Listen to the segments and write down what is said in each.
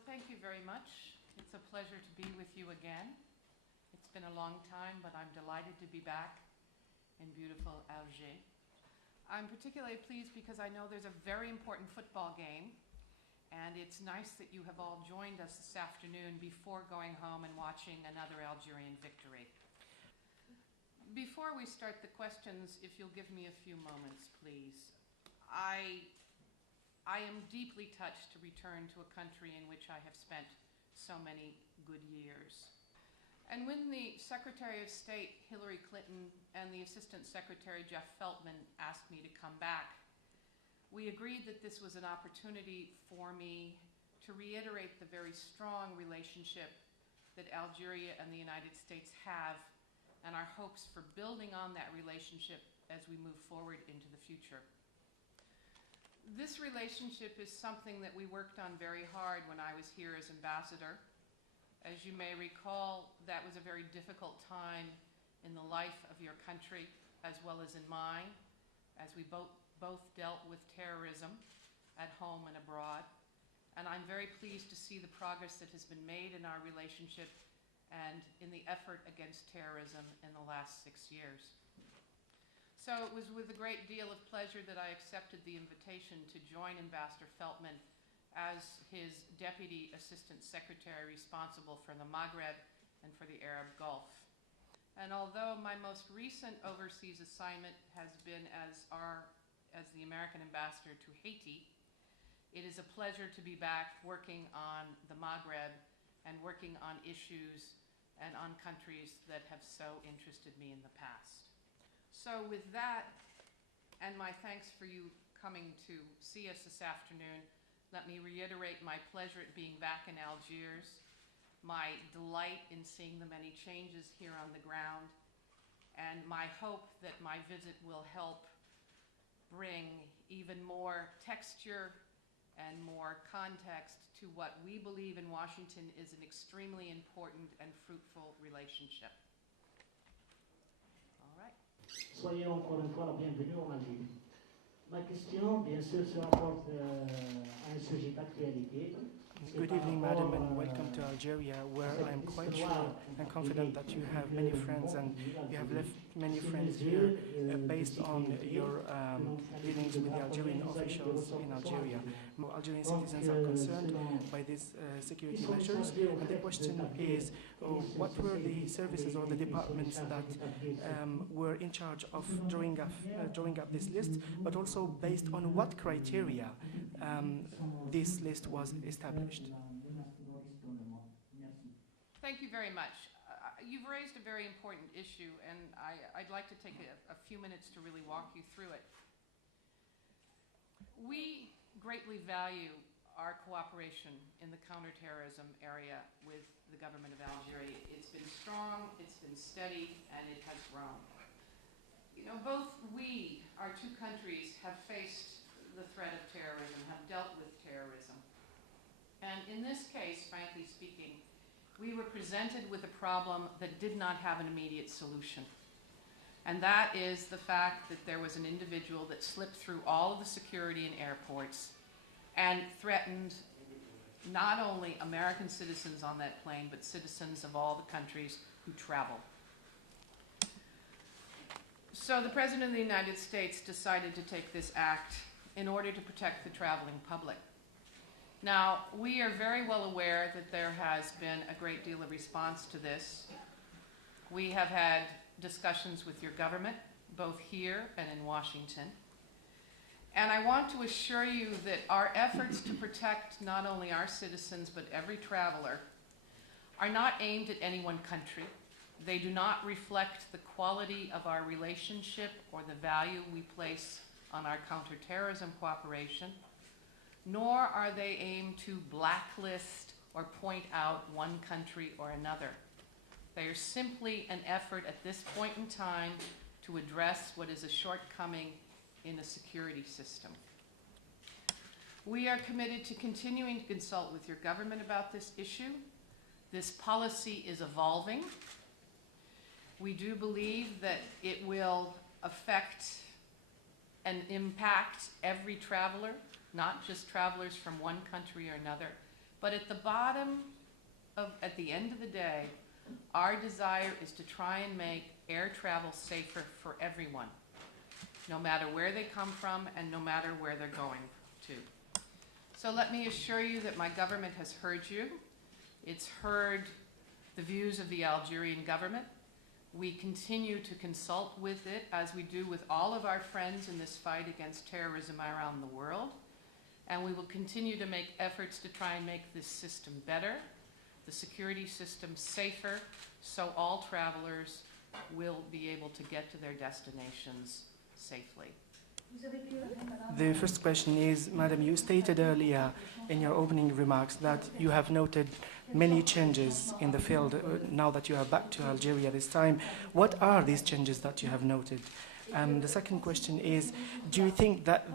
Well, thank you very much. It's a pleasure to be with you again. It's been a long time, but I'm delighted to be back in beautiful Algiers. I'm particularly pleased because I know there's a very important football game, and it's nice that you have all joined us this afternoon before going home and watching another Algerian victory. Before we start the questions, if you'll give me a few moments, please. I am deeply touched to return to a country in which I have spent so many good years. And when the Secretary of State, Hillary Clinton, and the Assistant Secretary, Jeff Feltman, asked me to come back, we agreed that this was an opportunity for me to reiterate the very strong relationship that Algeria and the United States have, and our hopes for building on that relationship as we move forward into the future. This relationship is something that we worked on very hard when I was here as ambassador. As you may recall, that was a very difficult time in the life of your country as well as in mine, as we both dealt with terrorism at home and abroad. And I'm very pleased to see the progress that has been made in our relationship and in the effort against terrorism in the last 6 years. So it was with a great deal of pleasure that I accepted the invitation to join Ambassador Feltman as his Deputy Assistant Secretary responsible for the Maghreb and for the Arab Gulf. And although my most recent overseas assignment has been as the American Ambassador to Haiti, it is a pleasure to be back working on the Maghreb and working on issues and on countries that have so interested me in the past. So with that, and my thanks for you coming to see us this afternoon, let me reiterate my pleasure at being back in Algiers, my delight in seeing the many changes here on the ground, and my hope that my visit will help bring even more texture and more context to what we believe in Washington is an extremely important and fruitful relationship. Soyez encore une fois la bienvenue en Algérie. Ma question, bien sûr, se rapporte à un sujet d'actualité. Good evening, madam, and welcome to Algeria, where I'm quite sure and confident that you have many friends, and you have left many friends here based on your dealings with the Algerian officials in Algeria. Algerian citizens are concerned by these security measures, and the question is, what were the services or the departments that were in charge of drawing up this list, but also based on what criteria this list was established? Thank you very much. You've raised a very important issue, and I'd like to take a few minutes to really walk you through it. We greatly value our cooperation in the counterterrorism area with the government of Algeria. It's been strong, it's been steady, and it has grown. You know, both we, our two countries, have faced the threat of terrorism, have dealt with terrorism. And in this case, frankly speaking, we were presented with a problem that did not have an immediate solution. And that is the fact that there was an individual that slipped through all of the security in airports and threatened not only American citizens on that plane, but citizens of all the countries who travel. So the President of the United States decided to take this act in order to protect the traveling public. Now, we are very well aware that there has been a great deal of response to this. We have had discussions with your government, both here and in Washington. And I want to assure you that our efforts to protect not only our citizens, but every traveler, are not aimed at any one country. They do not reflect the quality of our relationship or the value we place on our counterterrorism cooperation, nor are they aimed to blacklist or point out one country or another. They are simply an effort at this point in time to address what is a shortcoming in a security system. We are committed to continuing to consult with your government about this issue. This policy is evolving. We do believe that it will affect and impact every traveler, not just travelers from one country or another, But at the at the end of the day, our desire is to try and make air travel safer for everyone, no matter where they come from and no matter where they're going to. So let me assure you that my government has heard you. It's heard the views of the Algerian government. We continue to consult with it, as we do with all of our friends in this fight against terrorism around the world. And we will continue to make efforts to try and make this system better, the security system safer, so all travelers will be able to get to their destinations safely. The first question is, Madam, you stated earlier in your opening remarks that you have noted many changes in the field now that you are back to Algeria this time. What are these changes that you have noted? The second question is, do you think that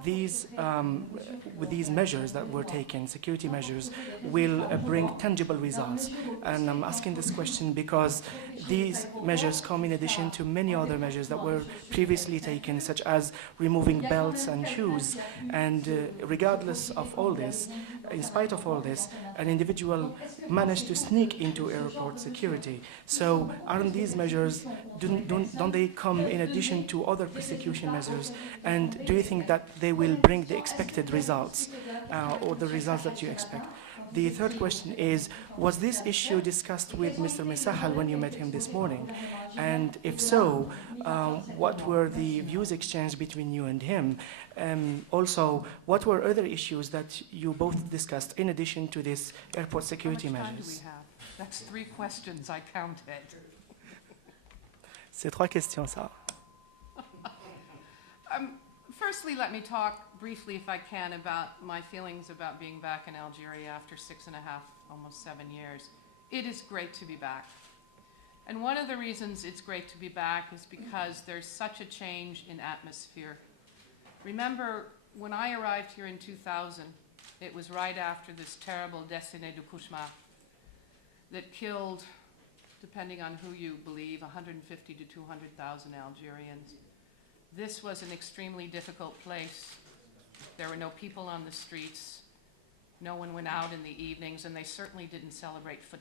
with these measures that were taken, security measures, will bring tangible results? And I'm asking this question because these measures come in addition to many other measures that were previously taken, such as removing belts and shoes. And regardless of all this, in spite of all this, an individual managed to sneak into airport security. So aren't these measures, don't they come in addition to other persecution measures? And do you think that they will bring the expected results or the results that you expect? The third question is, was this issue discussed with Mr. Messahel when you met him this morning? And if so, what were the views exchanged between you and him? Also, what were other issues that you both discussed in addition to this airport security measures? How much time do we have? That's 3 questions, I counted. C'est 3 questions, ça. Firstly, let me talk briefly, if I can, about my feelings about being back in Algeria after 6.5, almost 7 years. It is great to be back. And one of the reasons it's great to be back is because there's such a change in atmosphere. Remember, when I arrived here in 2000, it was right after this terrible décennie du cauchemar that killed, depending on who you believe, 150 to 200,000 Algerians. This was an extremely difficult place. There were no people on the streets. No one went out in the evenings, and they certainly didn't celebrate football.